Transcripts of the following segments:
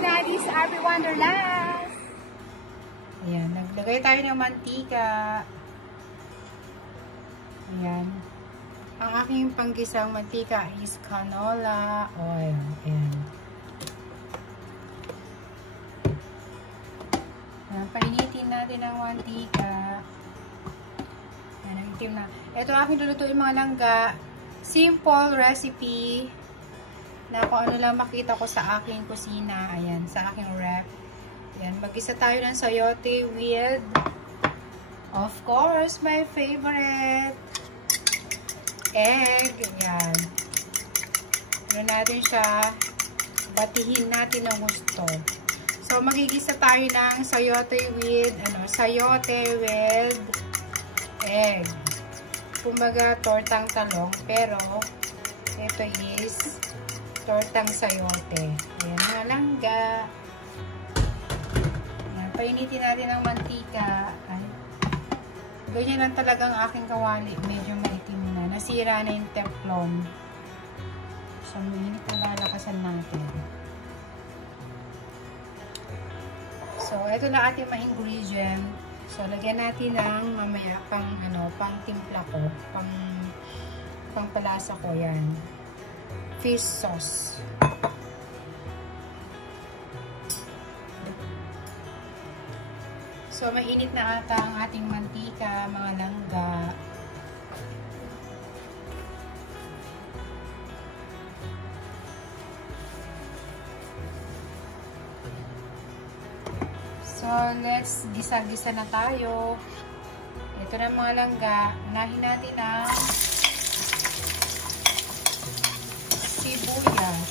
Nadie's Arby Wonderland. Ayan, naglagay tayo ng mantika. Ayan. Ang aking panggisang mantika is canola oil. Ayan. Ayan, painitin natin ang mantika. Ayan, nagitim na. Ito aking lulutuin mga langga. Simple recipe na kung ano lang makita ko sa aking kusina. Ayan, sa aking rep. Ayan, mag-isa tayo ng sayote with, of course, my favorite, egg. Ayan. Ano natin siya, batihin natin ng gusto. So, magigisa tayo ng sayote with egg. Kumbaga, tortang talong, pero ito is tortang sayote. Ayan, mga langga. Ayan, painitin natin ang mantika. Ay, ganyan lang talagang aking kawali. Medyo maitim na. Nasira na yung teflon. So, mainit na lalakasan natin. So, ito na ating mga ingredient. So, lagyan natin ng mamaya pang timpla ko. Pang palasa ko. Yan. Fish sauce. So, mainit na ata ang ating mantika, mga langga. So, let's gisa-gisa na tayo. Ito na mga langga. Unahin natin ang sibuyas.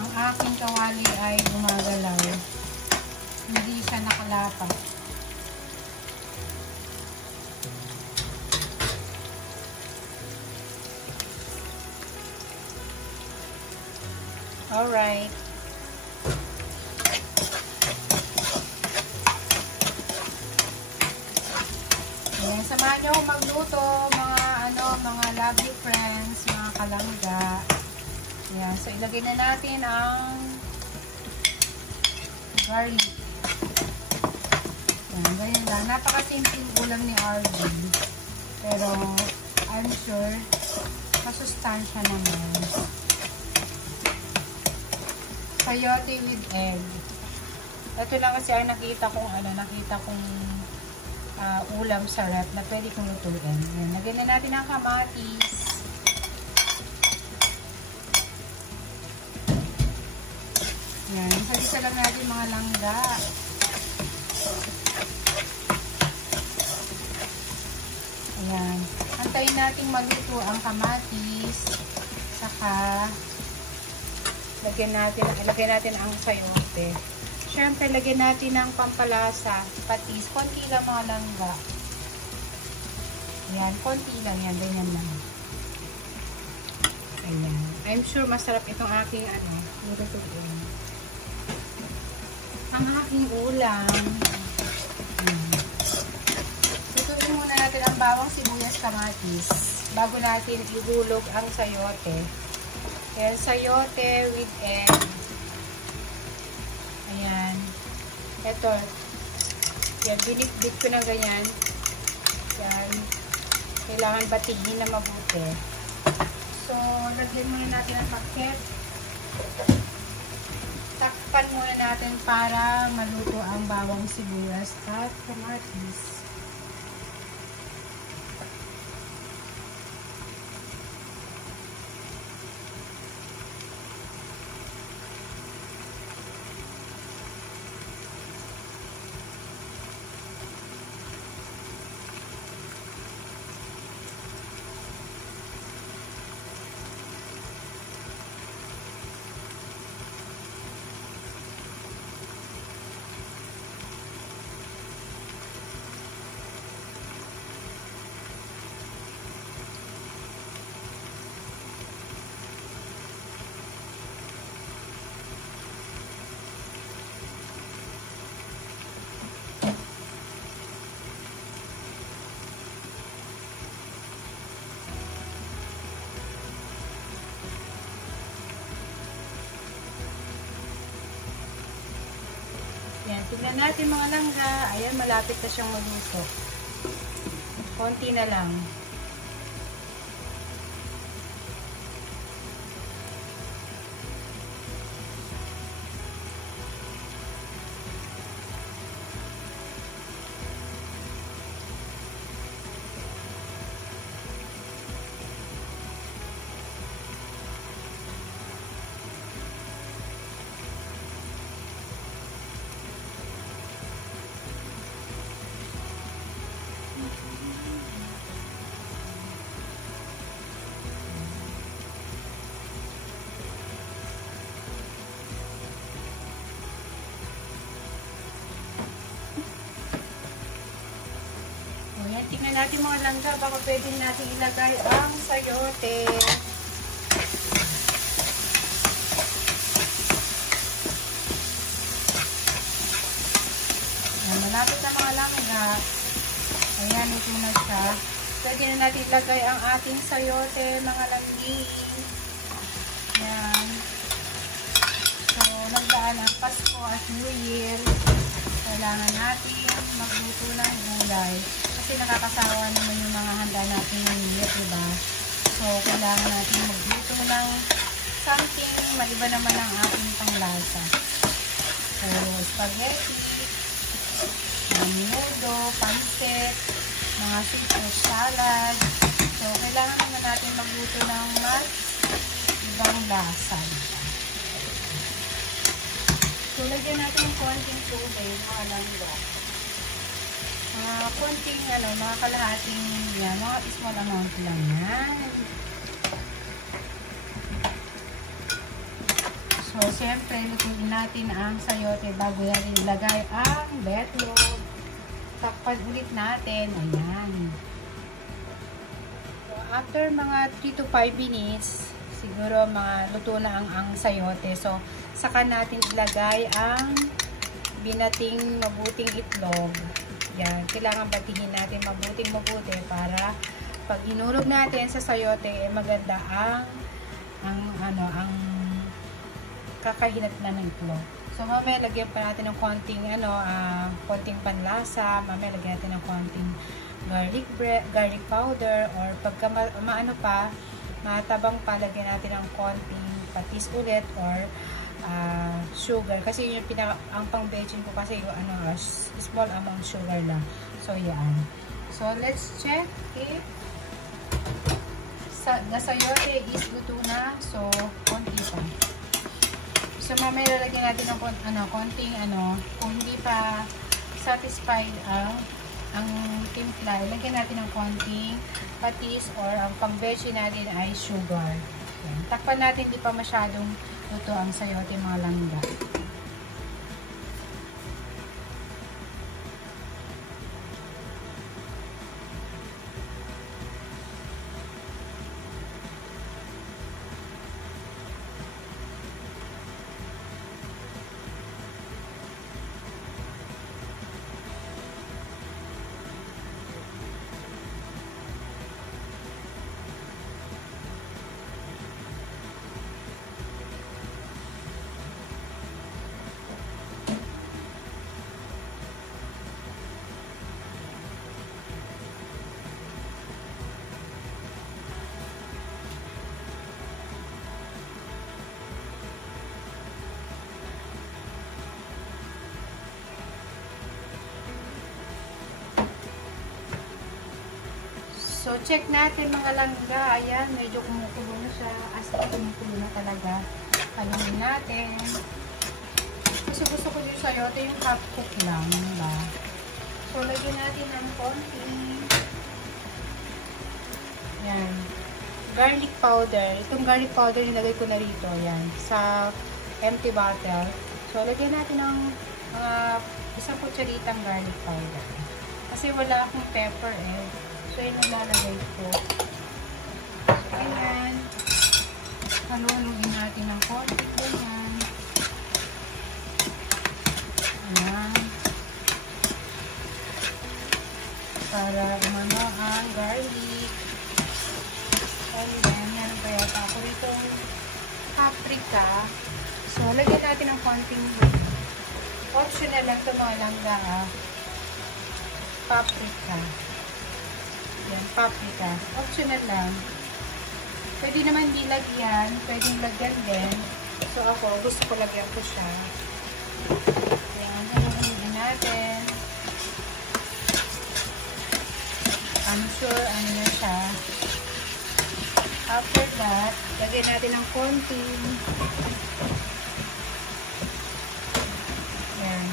Ang aking kawali ay gumagalaw. Hindi siya nakalapat. Alright. Ayan, samahan nyo magluto, mga lovely friends, mga kalangga. Ayan, so ilagay na natin ang garlic. Ayan, ganyan lang. Napakasimpleng ulam ni RG. Pero, I'm sure, masustansya naman. Sayote with egg. Ito lang kasi ang nakita kong ulam sa rep na pwede kong lutuin. Ayan, lagyan na natin ang kamatis. Ayan, isa lang natin mga langga. Ayan, antayin natin maluto ang kamatis. Saka ilagyan natin ang sayote. Siyempre, lagyan natin ng pampalasa, patis. Konti lang mga langga. Ayan, konti lang yan. Ganyan lang. Ayan. I'm sure masarap itong aking lutuin. Ang aking ulam. Lutuin muna natin ang bawang, sibuyas, kamatis. Bago natin ihulog ang sayote. Ayan, sayote with egg. Ayan. Ito. Yan, binitbit ko na ganyan. Yan. Kailangan batihin na mabuti. So, lagyan muna natin ang paket. Takpan muna natin para maluto ang bawang, sibuyas at kamatis. Tignan natin mga langga. Ayan, malapit na siyang maluto. Konti na lang. Tingnan natin mga langga, baka pwede natin ilagay ang sayote. Ayan, malapit na mga langga. Ayan, ito na siya. Pwede na natin ilagay ang ating sayote, mga langgi. Ayan. So, nagdaan ang Pasko at New Year. Kailangan natin magluto ng gulay. Kasi nakakasawa naman yung mga handa natin ng year, diba? So, kailangan natin magluto ng something maiba naman ang ating panglasa. So, spaghetti, menudo, pancit, mga seafood salad. So, kailangan naman natin magluto ng mas ibang lasa. So, lagyan natin ng konting tubig, mga langga. Konting, mga kalahating yan, mga small amount lang yan. So, siyempre, lutuin natin ang sayote bago natin ilagay ang betlog. Takpan ulit natin. Ayan. So, after mga 3 to 5 minutes, siguro mga luto na ang sayote. So, saka natin ilagay ang binating mabuting itlog. Yan, kailangan batihin natin mabuti para pag hinulog natin sa sayote, maganda ang kakahinat na ng itlog. So, mamaya lagyan pa natin ng konting, konting panlasa, mamaya lagyan natin ng konting garlic powder, or pagka matabang pa, lagyan natin ng konting patis ulit, or sugar, kasi yung ang pang-veggie ko kasi yung small amount sugar lang. So yan. So let's check if the sayote is luto na. So konti pa. So mamaya lalagyan natin ng konting kung hindi pa satisfied ang timpla, lagyan natin ng konting patis, or ang pang-veggie natin ay sugar. Yan. Takpan natin, hindi pa masyadong luto ang sayote, mga langga. So, check natin mga langga. Ayan, medyo kumukulo na siya. As in, kumukulo na talaga. Haluin natin. Gusto ko yung sayote, yung half cook lang. Diba? So, lagyan natin ng konti. Ayan. Garlic powder. Itong garlic powder, nilagay ko na rito. Ayan. Sa empty bottle. So, lagyan natin ng isang kutsaritang garlic powder. Kasi wala akong pepper eh. So, yun ang lalagay ko. So, ayan. Haluin natin ng konti. Ganyan. Ayan. Para umano ang garlic. And then, yan ang kaya ako rito paprika. So, lagyan natin ng konting Optional lang ito mga langga, paprika. Yan, paprika. Optional lang. Pwede naman di lagyan. Pwedeng lagyan din. So ako, gusto ko lagyan ko siya. Yan, haluin natin. I'm sure ano na siya. After that, lagyan natin ng konting. Yan.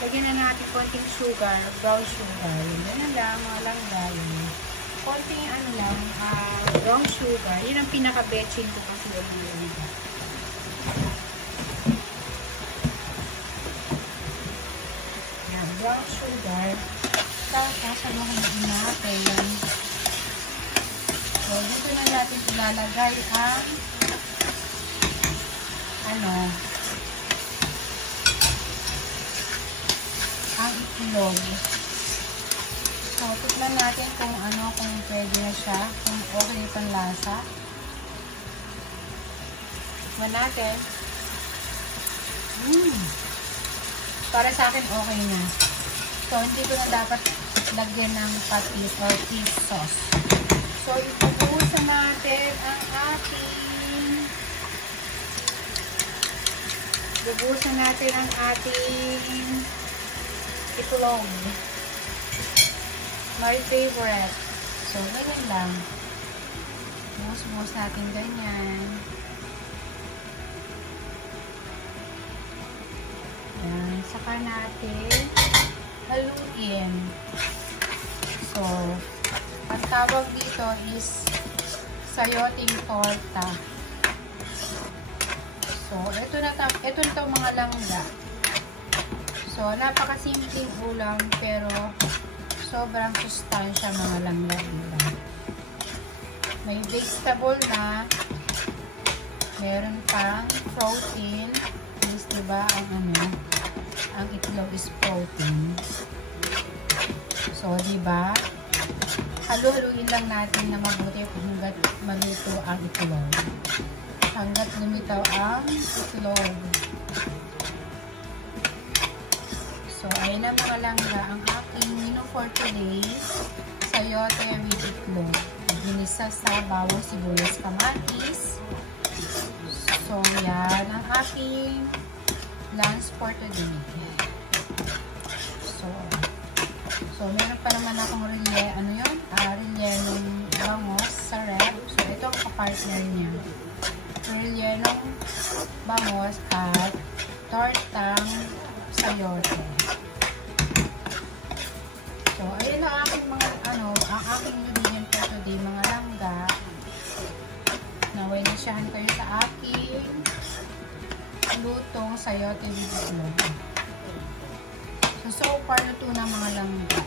Lagyan na natin konting sugar, brown sugar. Yan na lang, mga langga. Konting ano lang, brown sugar. Yun ang pinaka-betchin ko kasi yun. Yan, brown sugar. Tapos, sasaluhin natin. So, dito na natin ilalagay ang ang itlog. So, tignan natin kung kung pwede na siya, kung okay itong lasa. Tignan natin. Para sa akin, okay na. So, hindi ko na dapat lagyan ng patis or cheese sauce. So, ibubuhusan natin ang ating itlog. My favorite. So, ganyan lang. Buhos-buhos natin ganyan. Yan. Saka natin haluin. So, ang tawag dito is sayoting torta. So, ito na mga langga. So, napakasimpleng ulam pero sobrang sustansya mga langga ulam. May vegetable na, meron pang protein. Is, diba, ang itlog is protein. So, diba, halu-haluin lang natin na mabuti hanggat maluto ang itlog. Hanggat lumitaw ang itlog. So, ayun na mga langga, ang aking menu for today, sayote with itlog. Ginisa sa bawang sibuyas kamatis. So, yan ang aking lunch for today. So, meron pa naman akong rellenong bangos sa rep. So, ito ang kapartner niya. Rellenong bangos at tortang sayote. So, ayun ang aking mga, ang aking ingredient for today, mga langga. Naway nasyahan kayo sa aking lutong sayote with itlog. So far, luto na mga langga.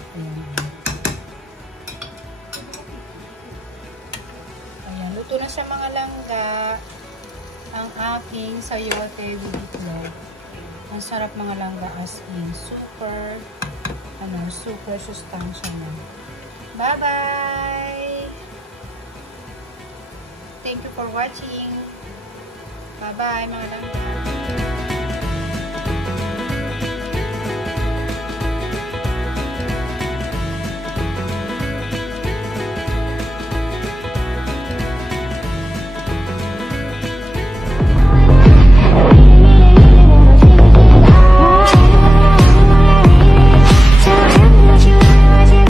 Ayan, luto na siya mga langga. Ang aking sayote with itlog. Ang sarap mga langga as in. Super sustansya na. Bye-bye! Thank you for watching. Bye-bye mga langga.